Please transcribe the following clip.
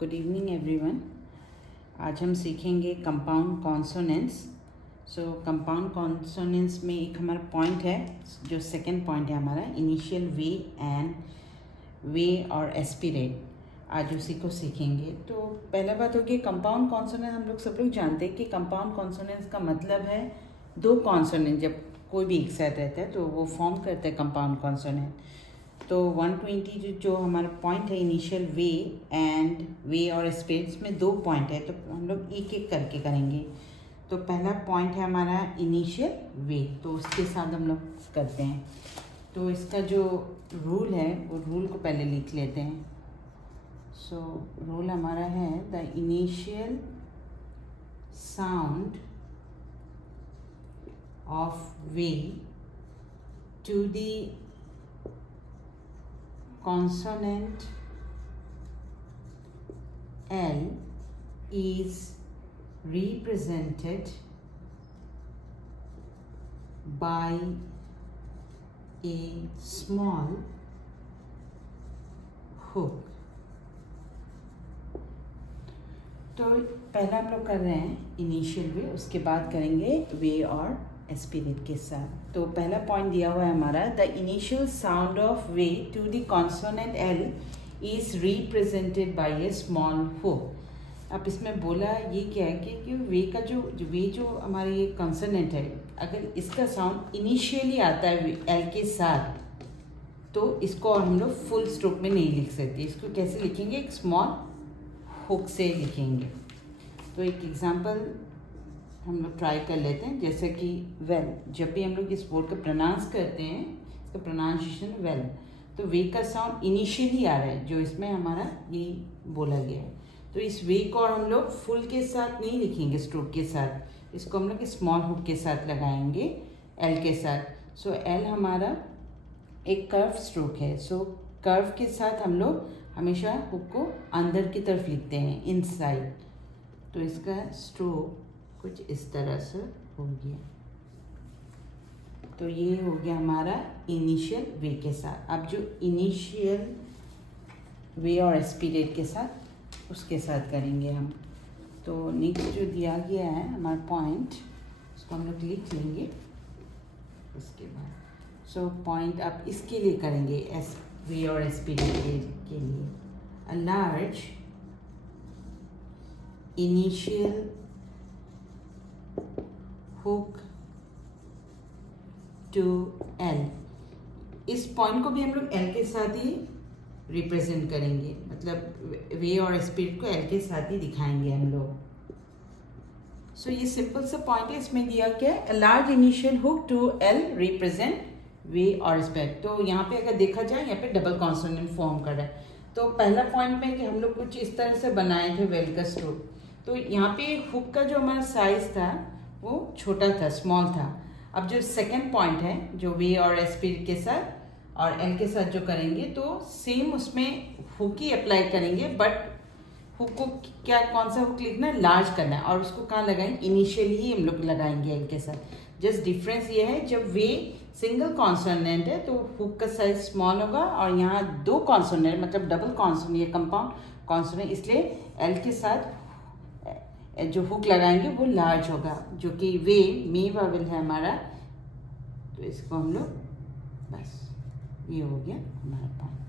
Good evening everyone. आज हम सीखेंगे कंपाउंड कॉन्सोनेंट्स। सो कंपाउंड कॉन्सोनेंट्स में एक हमारा पॉइंट है, जो सेकंड पॉइंट है हमारा, इनिशियल वे एंड वे और एस्पिरेट। आज उसी को सीखेंगे। तो पहला बात होगी कंपाउंड कॉन्सोनेंट। हम लोग सब लोग जानते हैं कि कंपाउंड कॉन्सोनेंट्स का मतलब है दो कॉन्सोनेंट जब कोई भी एक साथ रहता है तो वो फॉर्म करता है कंपाउंड कॉन्सोनेंट। तो 120 जो हमारा पॉइंट है इनिशियल वे एंड वे और स्पेस में दो पॉइंट है, तो हम लोग एक एक करके करेंगे। तो पहला पॉइंट है हमारा इनिशियल वे, तो उसके साथ हम लोग करते हैं। तो इसका जो रूल है वो रूल को पहले लिख लेते हैं। सो रूल हमारा है the initial sound of way to the consonant L is represented by a small hook। तो पहला हम लोग कर रहे हैं इनिशियल वे, उसके बाद करेंगे वे और एस्पिरेट के साथ। तो पहला पॉइंट दिया हुआ है हमारा, the initial sound of way to the consonant L is represented by a small hook. अब इसमें बोला ये क्या है कि वे का जो हमारी ये कॉन्सोनेंट है, अगर इसका साउंड इनिशियली आता है एल के साथ, तो इसको हम लोग फुल स्ट्रोक में नहीं लिख सकते। इसको कैसे लिखेंगे? एक स्मॉल हुक से लिखेंगे। तो एक एग्जांपल हम लोग ट्राई कर लेते हैं, जैसे कि वेल। जब भी हम लोग इस वर्ड को प्रोनाउंस करते हैं, इसका प्रोनाउंसिएशन वेल, तो वे का साउंड इनिशियली आ रहा है, जो इसमें हमारा ये बोला गया है। तो इस वे को हम लोग फुल के साथ नहीं लिखेंगे, स्ट्रोक के साथ, इसको हम लोग स्मॉल हुक के साथ लगाएंगे, एल के साथ। सो एल हमारा एक कर्व स्ट्रोक है। सो कर्व के साथ हम लोग हमेशा हुक को अंदर की तरफ लिखते हैं, इनसाइड। तो इसका स्ट्रोक कुछ इस तरह से हो गया। तो ये हो गया हमारा इनिशियल वे के साथ। अब जो इनिशियल वे और एस्पिरेट के साथ, उसके साथ करेंगे हम। तो नेक्स्ट जो दिया गया है हमारा पॉइंट, उसको हम लोग लिख लेंगे उसके बाद। सो पॉइंट अब इसके लिए करेंगे, एस वे और एस्पिरेट के लिए। A large initial hook to L. इस पॉइंट को भी हम लोग एल के साथ ही रिप्रेजेंट करेंगे, मतलब वे और एस्पिरेट को एल के साथ ही दिखाएंगे हम लोग। सो ये सिंपल सा पॉइंट है, इसमें दिया क्या है, a large initial hook to L represent way और एस्पिरेट। तो यहाँ पे अगर देखा जाए, यहाँ पे डबल कॉन्सोनेंट फॉर्म कर रहा है। तो पहला पॉइंट में कि हम लोग कुछ इस तरह से बनाए थे वेल का स्ट्रोक, तो यहाँ पे हुक का जो हमारा साइज था वो छोटा था, स्मॉल था। अब जो सेकंड पॉइंट है, जो वे और एस्पिरेट के साथ और एल के साथ जो करेंगे, तो सेम उसमें हुक ही अप्लाई करेंगे, बट हुक को क्या, कौन सा हुक लिखना है, लार्ज करना है, और उसको कहाँ लगाएंगे, इनिशियली ही हम लोग लगाएंगे एल के साथ। जस्ट डिफरेंस ये है, जब वे सिंगल कॉन्सोनेंट है तो हुक का साइज स्मॉल होगा, और यहाँ दो कॉन्सोनेंट मतलब डबल कॉन्सोनेंट, ये कंपाउंड कॉन्सोनेंट, इसलिए एल के साथ जो हुक लगाएंगे वो लार्ज होगा, जो कि वे मी वावल है हमारा। तो इसको हम लोग, बस ये हो गया हमारा पॉइंट।